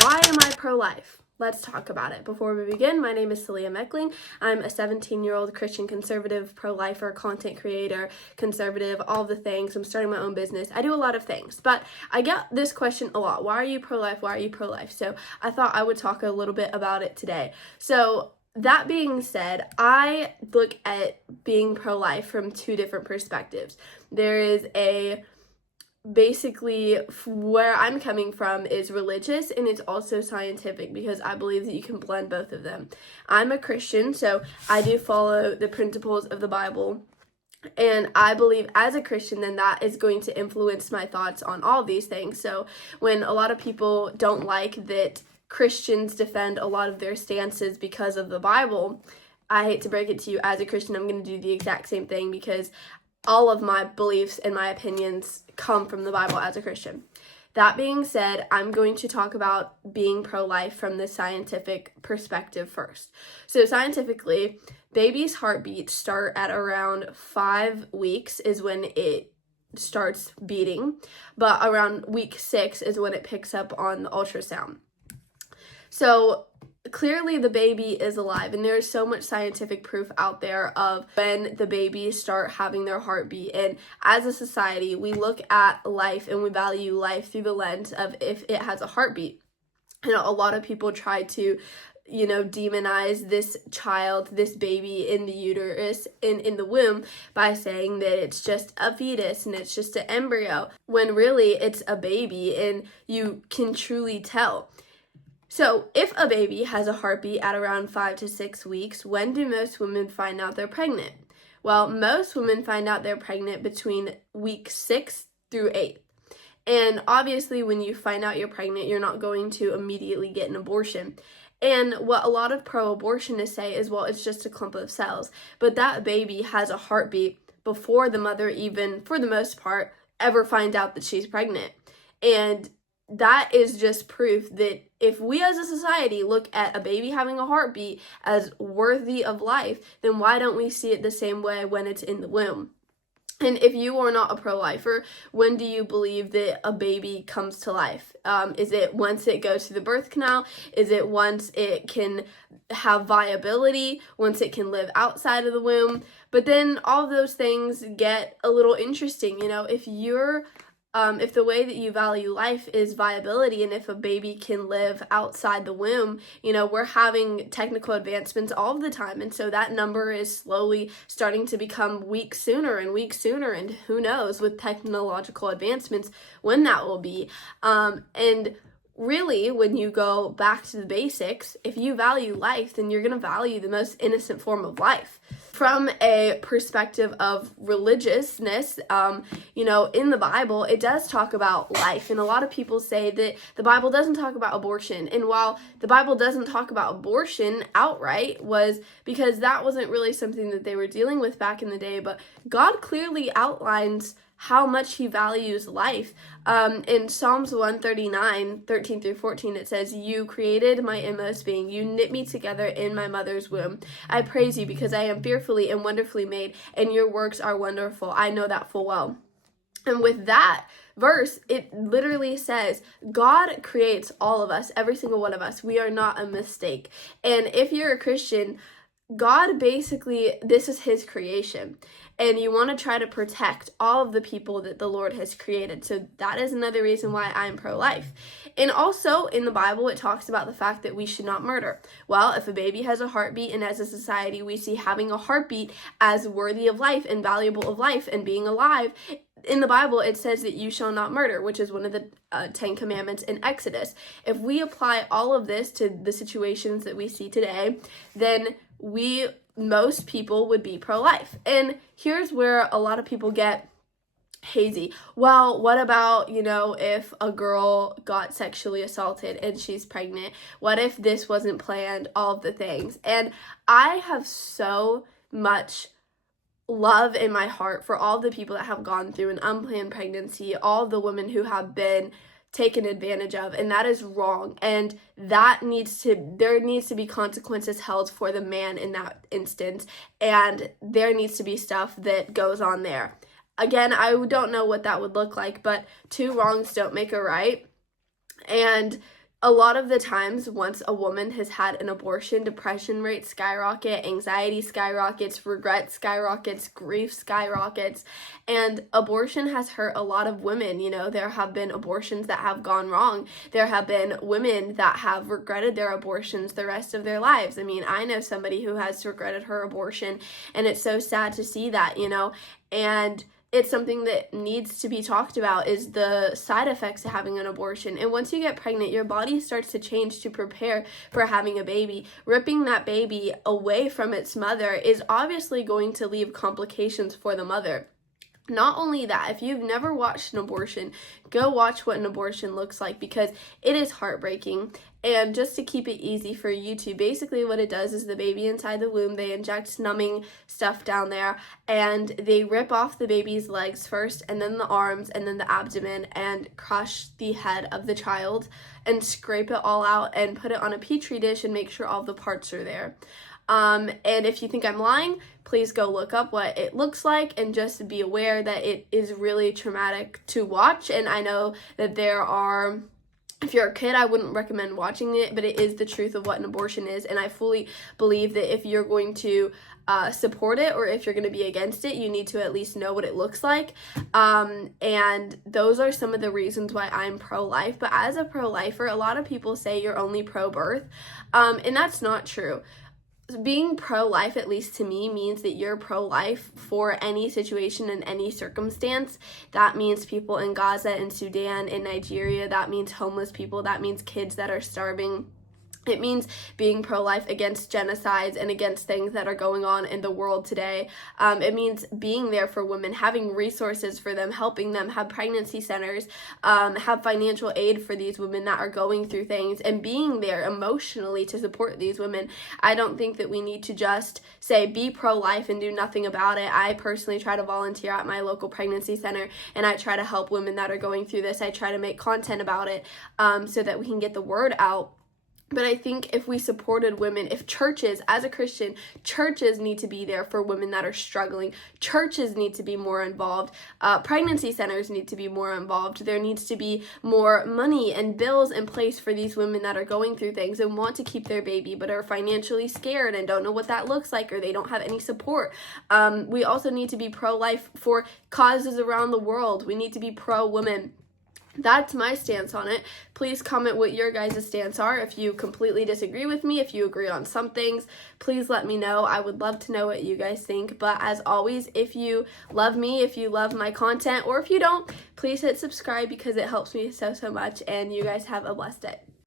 Why am I pro-life? Let's talk about it. Before we begin, my name is soliamechling. I'm a 17-year-old Christian conservative, pro-lifer, content creator, conservative, all the things. I'm starting my own business. I do a lot of things, but I get this question a lot. Why are you pro-life? Why are you pro-life? So I thought I would talk a little bit about it today. So that being said, I look at being pro-life from two different perspectives. There is basically where I'm coming from is religious, and it's also scientific, because I believe that you can blend both of them. I'm a Christian, so I do follow the principles of the Bible, and I believe as a Christian then that is going to influence my thoughts on all these things. So when a lot of people don't like that Christians defend a lot of their stances because of the Bible, I hate to break it to you, as a Christian I'm going to do the exact same thing, because all of my beliefs and my opinions come from the Bible as a Christian. That being said, I'm going to talk about being pro-life from the scientific perspective first. So scientifically, baby's heartbeats start at around 5 weeks is when it starts beating, but around week 6 is when it picks up on the ultrasound. So clearly the baby is alive, and there's so much scientific proof out there of when the babies start having their heartbeat. And as a society, we look at life and we value life through the lens of if it has a heartbeat. And a lot of people try to demonize this child, this baby in the uterus, in the womb, by saying that it's just a fetus and it's just an embryo, when really it's a baby and you can truly tell. So if a baby has a heartbeat at around 5 to 6 weeks, when do most women find out they're pregnant? Well, most women find out they're pregnant between week 6 through 8. And obviously when you find out you're pregnant, you're not going to immediately get an abortion. And what a lot of pro-abortionists say is, well, it's just a clump of cells. But that baby has a heartbeat before the mother even, for the most part, ever finds out that she's pregnant. And that is just proof that if we as a society look at a baby having a heartbeat as worthy of life, then why don't we see it the same way when it's in the womb? And if you are not a pro-lifer, when do you believe that a baby comes to life? Is it once it goes through the birth canal? Is it once it can have viability? Once it can live outside of the womb? But then all of those things get a little interesting. If the way that you value life is viability, and if a baby can live outside the womb, we're having technical advancements all the time. And so that number is slowly starting to become weeks sooner and weeks sooner. And who knows with technological advancements when that will be. And really, when you go back to the basics, if you value life, then you're going to value the most innocent form of life. From a perspective of religiousness, in the Bible, it does talk about life. And a lot of people say that the Bible doesn't talk about abortion. And while the Bible doesn't talk about abortion outright, was because that wasn't really something that they were dealing with back in the day. But God clearly outlines how much he values life. In Psalms 139, 13 through 14, it says, "You created my inmost being. You knit me together in my mother's womb. I praise you because I am fearfully and wonderfully made, and your works are wonderful. I know that full well." And with that verse, it literally says God creates all of us, every single one of us. We are not a mistake. And if you're a Christian, God basically, this is his creation, and you want to try to protect all of the people that the Lord has created. So that is another reason why I'm pro-life. And also in the Bible, it talks about the fact that we should not murder. Well, if a baby has a heartbeat, and as a society we see having a heartbeat as worthy of life and valuable of life and being alive, in the Bible, it says that you shall not murder, which is one of the 10 commandments in Exodus. If we apply all of this to the situations that we see today, then most people would be pro-life. And here's where a lot of people get hazy. Well, what about, if a girl got sexually assaulted and she's pregnant? What if this wasn't planned? All of the things. And I have so much love in my heart for all the people that have gone through an unplanned pregnancy, all the women who have been taken advantage of, and that is wrong, and there needs to be consequences held for the man in that instance, and there needs to be stuff that goes on there. Again, I don't know what that would look like, but two wrongs don't make a right. And a lot of the times, once a woman has had an abortion, depression rates skyrocket, anxiety skyrockets, regret skyrockets, grief skyrockets, and abortion has hurt a lot of women. You know, there have been abortions that have gone wrong. There have been women that have regretted their abortions the rest of their lives. I mean, I know somebody who has regretted her abortion, and it's so sad to see that, you know, and it's something that needs to be talked about, is the side effects of having an abortion. And once you get pregnant, your body starts to change to prepare for having a baby. Ripping that baby away from its mother is obviously going to leave complications for the mother. Not only that, if you've never watched an abortion, go watch what an abortion looks like, because it is heartbreaking. And just to keep it easy for you to, basically what it does is the baby inside the womb, they inject numbing stuff down there, and they rip off the baby's legs first, and then the arms, and then the abdomen, and crush the head of the child, and scrape it all out, and put it on a petri dish, and make sure all the parts are there. And if you think I'm lying, please go look up what it looks like, and just be aware that it is really traumatic to watch. And I know that there are, if you're a kid, I wouldn't recommend watching it, but it is the truth of what an abortion is. And I fully believe that if you're going to support it, or if you're going to be against it, you need to at least know what it looks like. And those are some of the reasons why I'm pro-life. But as a pro-lifer, a lot of people say you're only pro-birth, and that's not true. Being pro-life, at least to me, means that you're pro-life for any situation and any circumstance. That means people in Gaza and Sudan, in Nigeria. That means homeless people. That means kids that are starving. It means being pro-life against genocides and against things that are going on in the world today. It means being there for women, having resources for them, helping them, have pregnancy centers, have financial aid for these women that are going through things, and being there emotionally to support these women. I don't think that we need to just say be pro-life and do nothing about it. I personally try to volunteer at my local pregnancy center, and I try to help women that are going through this. I try to make content about it so that we can get the word out. But I think if we supported women, if churches, as a Christian, churches need to be there for women that are struggling. Churches need to be more involved. Pregnancy centers need to be more involved. There needs to be more money and bills in place for these women that are going through things and want to keep their baby, but are financially scared and don't know what that looks like, or they don't have any support. We also need to be pro-life for causes around the world. We need to be pro-women. That's my stance on it. Please comment what your guys' stance are. If you completely disagree with me, if you agree on some things, please let me know. I would love to know what you guys think. But as always, if you love me, if you love my content, or if you don't, please hit subscribe, because it helps me so much. And you guys have a blessed day.